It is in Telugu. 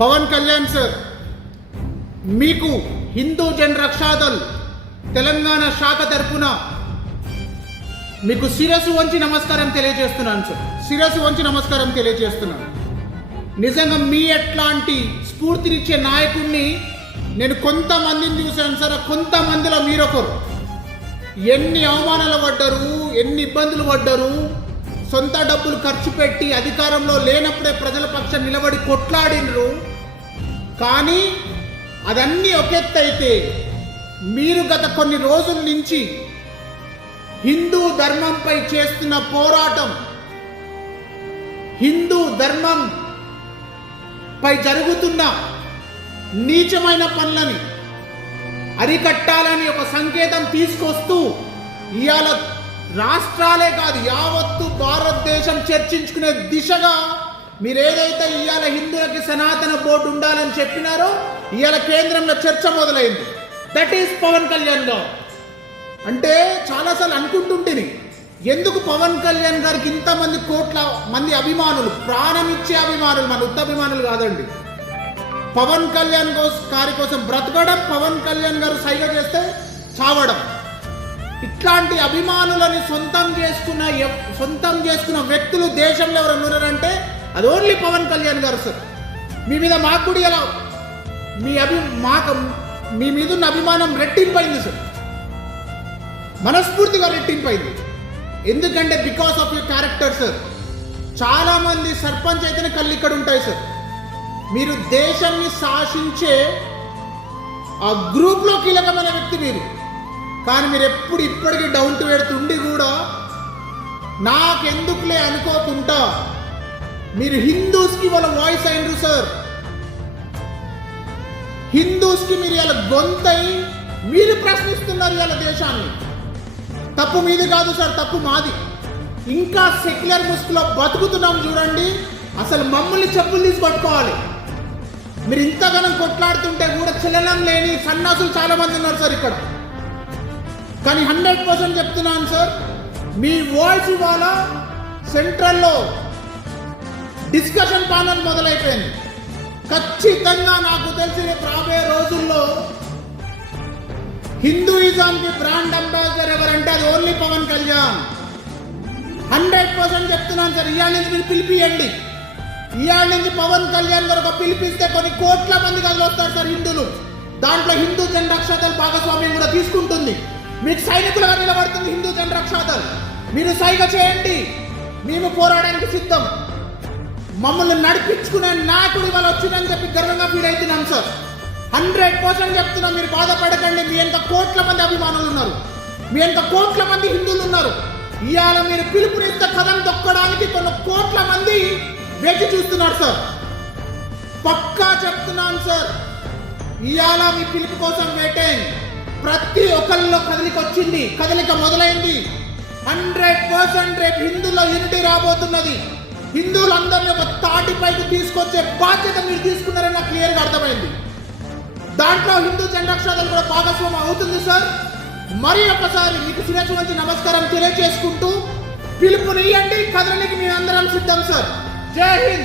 పవన్ కళ్యాణ్ సార్, మీకు హిందూ జన్ రక్షాదళ్ తెలంగాణ శాఖ తరపున మీకు శిరస్సు వంచి నమస్కారం తెలియజేస్తున్నాను సార్. శిరస్సు వంచి నమస్కారం తెలియజేస్తున్నాను. నిజంగా మీ ఎట్లాంటి స్ఫూర్తినిచ్చే నాయకుడిని నేను కొంతమందిని చూశాను సార్. కొంతమందిలో మీరొకరు. ఎన్ని అవమానాలు పడ్డారు, ఎన్ని ఇబ్బందులు పడ్డారు, సొంత డబ్బులు ఖర్చు పెట్టి అధికారంలో లేనప్పుడే ప్రజల పక్షం నిలబడి కొట్లాడినరు. కానీ అదన్నీ ఒక ఎత్తు అయితే, మీరు గత కొన్ని రోజుల నుంచి హిందూ ధర్మంపై చేస్తున్న పోరాటం, హిందూ ధర్మం పై జరుగుతున్న నీచమైన పనులని అరికట్టాలని ఒక సంకేతం తీసుకొస్తూ ఇవాళ రాష్ట్రాలే కాదు యావత్తు భారతదేశం చర్చించుకునే దిశగా మీరు ఏదైతే ఇవాళ హిందువులకి సనాతన బోర్డు ఉండాలని చెప్పినారో ఇవాళ కేంద్రంలో చర్చ మొదలైంది. దట్ ఈస్ పవన్ కళ్యాణ్ గారు. అంటే చాలాసార్లు అనుకుంటుంటేనే ఎందుకు పవన్ కళ్యాణ్ గారికి ఇంతమంది కోట్ల మంది అభిమానులు, ప్రాణం ఇచ్చే అభిమానులు, మన ఉత్త అభిమానులు కాదండి. పవన్ కళ్యాణ్ గారి కోసం బ్రతకడం, పవన్ కళ్యాణ్ గారు సైగ చేస్తే చావడం, ఇట్లాంటి అభిమానులని సొంతం చేసుకున్న వ్యక్తులు దేశంలో ఎవరు ఉన్నారంటే అది ఓన్లీ పవన్ కళ్యాణ్ గారు సార్. మీ మీద మాకు కూడా ఎలా మీ మీద ఉన్న అభిమానం రెట్టింపైంది సార్, మనస్ఫూర్తిగా రెట్టింపైంది. ఎందుకంటే because of your character sir. చాలామంది సర్పంచ్ అయితేనే కళ్ళు ఇక్కడ ఉంటాయి సార్. మీరు దేశాన్ని శాసించే ఆ గ్రూప్లో కీలకమైన వ్యక్తి మీరు. కానీ మీరు ఇప్పటికీ డౌన్ టు ఎర్త్ ఉండి కూడా నాకెందుకులే అనుకోకుండా మీరు హిందూస్కి వాళ్ళ వాయిస్ అయినరు సార్. హిందూస్కి మీరు ఇలా గొంతై మీరు ప్రశ్నిస్తున్నారు ఇలా దేశాన్ని. తప్పు మీది కాదు సార్, తప్పు మాది. ఇంకా సెక్యులర్ ముసుగులో బతుకుతున్నాం చూడండి. అసలు మమ్మల్ని చెప్పులు తీసి పట్టుకోవాలి. మీరు ఇంతగానం కొట్లాడుతుంటే కూడా చలనం లేని సన్నాసులు చాలా మంది ఉన్నారు సార్ ఇక్కడ. కానీ 100% చెప్తున్నాను సార్, మీ వాయిస్ ఇవాళ సెంట్రల్లో డిస్కషన్ ప్యానల్ మొదలైపోయింది. ఖచ్చితంగా నాకు తెలిసి రాబోయే రోజుల్లో హిందూయిజంకి బ్రాండ్ అంబాసిడర్ ఎవరంటే అది ఓన్లీ పవన్ కళ్యాణ్. 100% చెప్తున్నాను సార్. ఇవాళ నుంచి మీరు పిలిపియండి. ఇవాళ నుంచి పవన్ కళ్యాణ్ గారు ఒక పిలిపిస్తే కొన్ని కోట్ల మంది వస్తారు సార్ హిందువులు. దాంట్లో హిందూ జన్ రక్షాదళ్ భాగస్వామ్యం కూడా తీసుకుంటుంది. మీకు సైనికులుగా నిలబడుతుంది హిందూ జన్ రక్షాదళ్. మీరు సైగ చేయండి, మేము పోరాడడానికి సిద్ధం. మమ్మల్ని నడిపించుకునే నాయకుడు ఇవాళ వచ్చిందని చెప్పి గర్వంగా ఫీల్ అవుతున్నాం సార్. 100% చెప్తున్నాం, మీరు బాధపడకండి. మీ ఎంత కోట్ల మంది అభిమానులు ఉన్నారు, మీ ఎంత కోట్ల మంది హిందువులు ఉన్నారు. ఇవాళ మీరు పిలుపునిస్తే కథం తొక్కడానికి కొన్ని కోట్ల మంది వేచి చూస్తున్నారు సార్. పక్కా చెప్తున్నాను సార్, ఇవాళ మీ పిలుపు కోసం వెయిటింగ్. ప్రతి ఒక్కరిలో కదలిక వచ్చింది, కదలిక మొదలైంది. 100% రేపు హిందువుల యూనిటీ రాబోతున్నది. హిందువులందరినీ ఒక తాటిపైకి తీసుకొచ్చే బాధ్యత మీరు తీసుకున్నారని నాకు క్లియర్గా అర్థమైంది. దాంట్లో హిందూ జన్ రక్షాదళ్ కూడా భాగస్వామ్యం అవుతుంది సార్. మరి ఒకసారి మీకు శిరస్సు వంచి నమస్కారం తెలియజేసుకుంటూ పిలుపునియండి. కదలనికి మేము అందరం సిద్ధం సార్. జై హింద్.